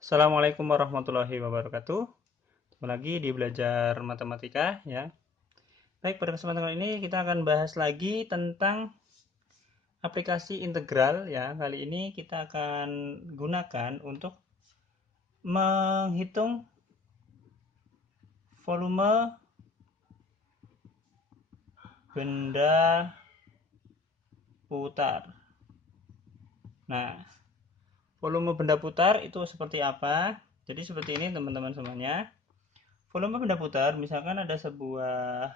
Assalamualaikum warahmatullahi wabarakatuh. Ketemu lagi di belajar matematika ya. Baik, pada kesempatan kali ini kita akan bahas lagi tentang aplikasi integral ya. Kali ini kita akan gunakan untuk menghitung volume benda putar. Nah, volume benda putar itu seperti apa? Jadi seperti ini teman-teman semuanya. Volume benda putar misalkan ada sebuah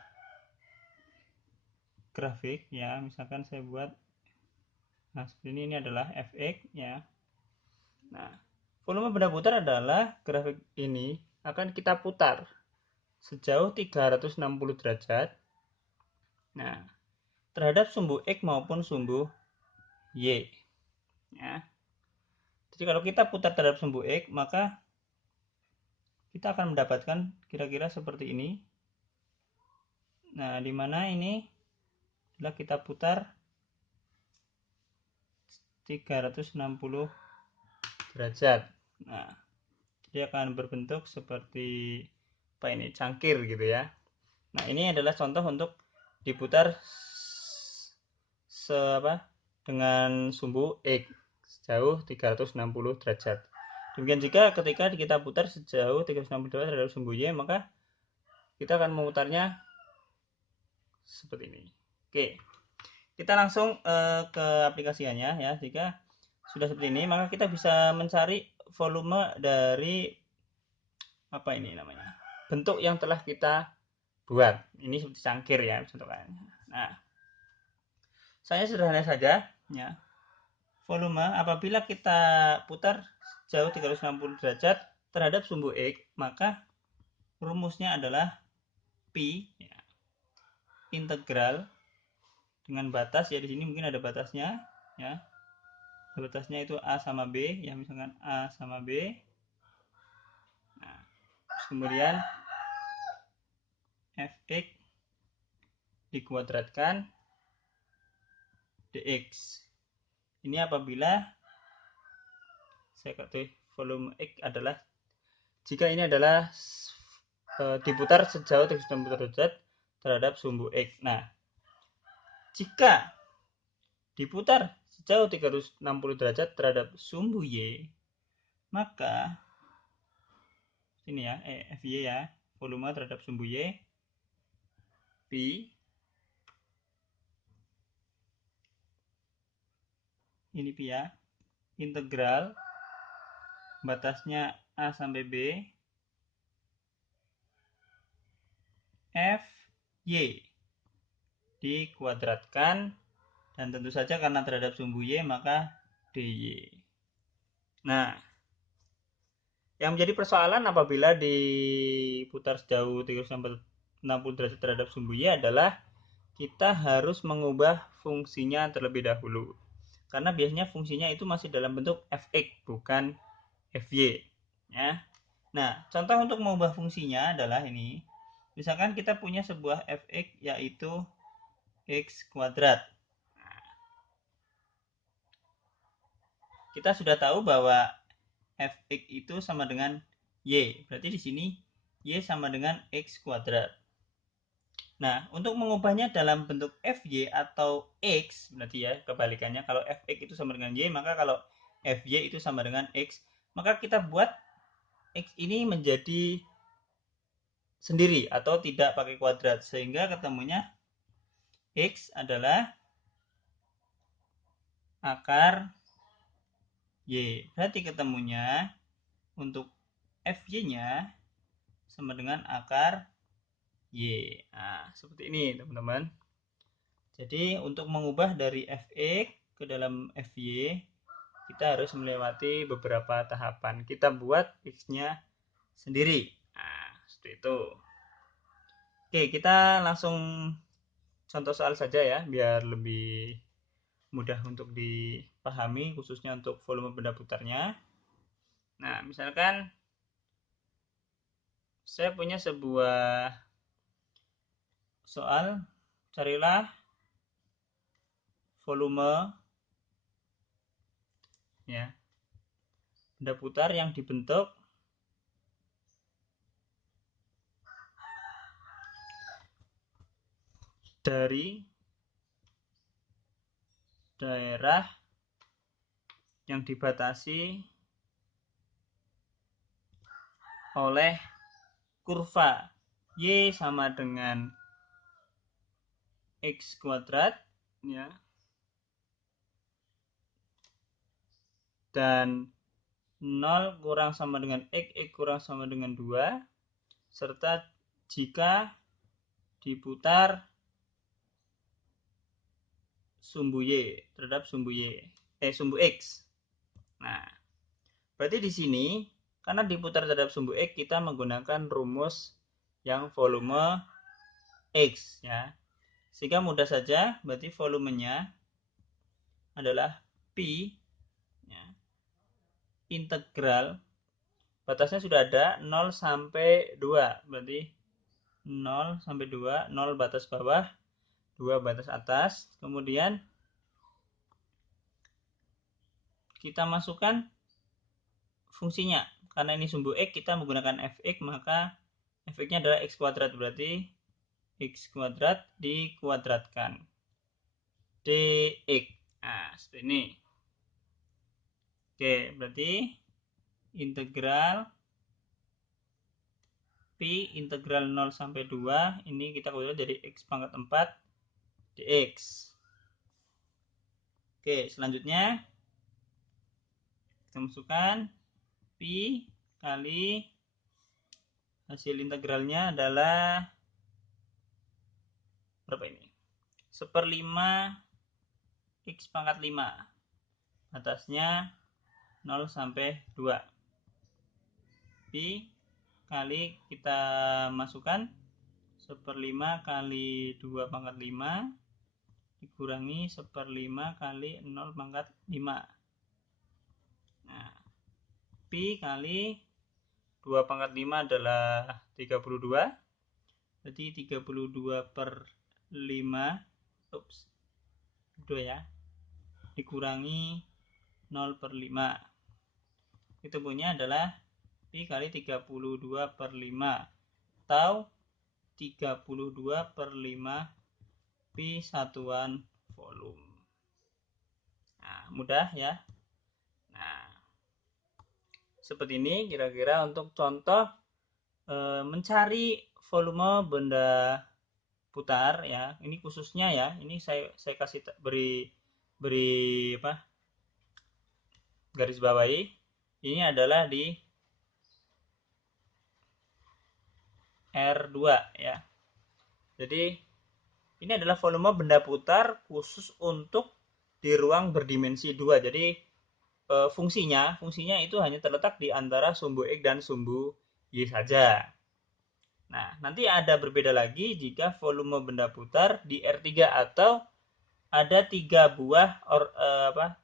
grafik ya, misalkan saya buat. Nah, seperti ini adalah fx ya. Nah, volume benda putar adalah grafik ini akan kita putar sejauh 360 derajat. Nah, terhadap sumbu X maupun sumbu Y. Ya. Jadi kalau kita putar terhadap sumbu X, maka kita akan mendapatkan kira-kira seperti ini. Nah, di mana ini adalah kita putar 360 derajat. Nah, dia akan berbentuk seperti apa ini? Cangkir gitu ya. Nah, ini adalah contoh untuk diputar dengan sumbu X sejauh 360 derajat. Demikian jika ketika kita putar sejauh 360 derajat terhadap sumbu Y, maka kita akan memutarnya seperti ini. Oke, kita langsung ke aplikasinya ya. Jika sudah seperti ini, maka kita bisa mencari volume dari apa ini namanya, bentuk yang telah kita buat. Ini seperti cangkir ya contohnya. Nah, saya sederhana saja ya. Volume apabila kita putar jauh 360 derajat terhadap sumbu X, maka rumusnya adalah pi ya, integral dengan batas ya, di sini mungkin ada batasnya ya. Batasnya itu A sama B ya, misalkan A sama B. Nah, terus kemudian fx dikuadratkan dx. Ini apabila saya katakan volume X adalah jika ini adalah diputar sejauh 360 derajat terhadap sumbu X. Nah, jika diputar sejauh 360 derajat terhadap sumbu Y, maka ini ya, Fy ya, volume terhadap sumbu Y, Pi, ini Pi ya, integral, batasnya A sampai B, Fy dikuadratkan, dan tentu saja karena terhadap sumbu Y maka dy. Nah, yang menjadi persoalan apabila diputar sejauh 360 derajat terhadap sumbu Y adalah kita harus mengubah fungsinya terlebih dahulu. Karena biasanya fungsinya itu masih dalam bentuk fx bukan fy. Ya. Nah, contoh untuk mengubah fungsinya adalah ini. Misalkan kita punya sebuah fx yaitu x kuadrat. Kita sudah tahu bahwa fx itu sama dengan y. Berarti di sini y sama dengan x kuadrat. Nah, untuk mengubahnya dalam bentuk fy atau x, berarti ya kebalikannya, kalau fx itu sama dengan y, maka kalau fy itu sama dengan x, maka kita buat x ini menjadi sendiri atau tidak pakai kuadrat, sehingga ketemunya x adalah akar y. Berarti ketemunya untuk fy-nya sama dengan akar y. Nah, seperti ini teman-teman. Jadi untuk mengubah dari fx ke dalam fy, kita harus melewati beberapa tahapan. Kita buat x-nya sendiri. Nah, seperti itu. Oke, kita langsung contoh soal saja ya, biar lebih mudah untuk dipahami, khususnya untuk volume benda putarnya. Nah, misalkan saya punya sebuah soal, carilah volume ya benda putar yang dibentuk dari daerah yang dibatasi oleh kurva Y sama dengan X kuadrat ya, dan 0 kurang sama dengan X kurang sama dengan 2, serta jika diputar sumbu Y terhadap sumbu X. Nah, berarti di sini karena diputar terhadap sumbu X, kita menggunakan rumus yang volume X ya. Sehingga mudah saja, berarti volumenya adalah Pi ya, integral, batasnya sudah ada 0 sampai 2, berarti 0 sampai 2, 0 batas bawah, 2 batas atas. Kemudian kita masukkan fungsinya. Karena ini sumbu X, kita menggunakan fx, maka fx-nya adalah x kuadrat, berarti x kuadrat dikuadratkan dx. Nah, seperti ini. Oke, berarti integral Pi integral 0 sampai 2, ini kita kuadrat jadi x pangkat 4 dx. Oke, selanjutnya kita masukkan Pi kali hasil integralnya adalah berapa ini? 1/5 x pangkat 5. Batasnya 0 sampai 2. Pi kali kita masukkan 1/5 kali 2 pangkat 5 dikurangi 1/5 kali 0 pangkat 5. Nah, Pi kali 2 pangkat 5 adalah 32. Berarti 32/5 2 ya, dikurangi 0/5. Itu punya adalah Pi kali 32/5 atau 32/5 Pi satuan volume. Nah, mudah ya. Nah, seperti ini kira-kira untuk contoh mencari volume benda putar ya. Ini khususnya ya. Ini saya kasih beri apa? Garis bawahi. Ini adalah di R2 ya. Jadi ini adalah volume benda putar khusus untuk di ruang berdimensi 2. Jadi fungsinya itu hanya terletak di antara sumbu X dan sumbu Y saja. Nah, nanti ada berbeda lagi jika volume benda putar di R3 atau ada 3 buah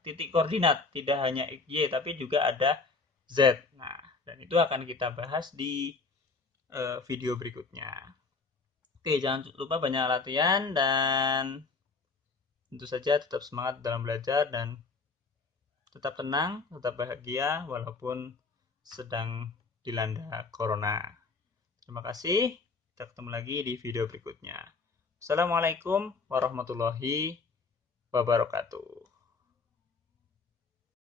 titik koordinat, tidak hanya X, Y tapi juga ada Z. Nah, dan itu akan kita bahas di video berikutnya. Oke, jangan lupa banyak latihan dan tentu saja tetap semangat dalam belajar dan tetap tenang, tetap bahagia walaupun sedang dilanda corona. Terima kasih. Kita ketemu lagi di video berikutnya. Assalamualaikum warahmatullahi wabarakatuh.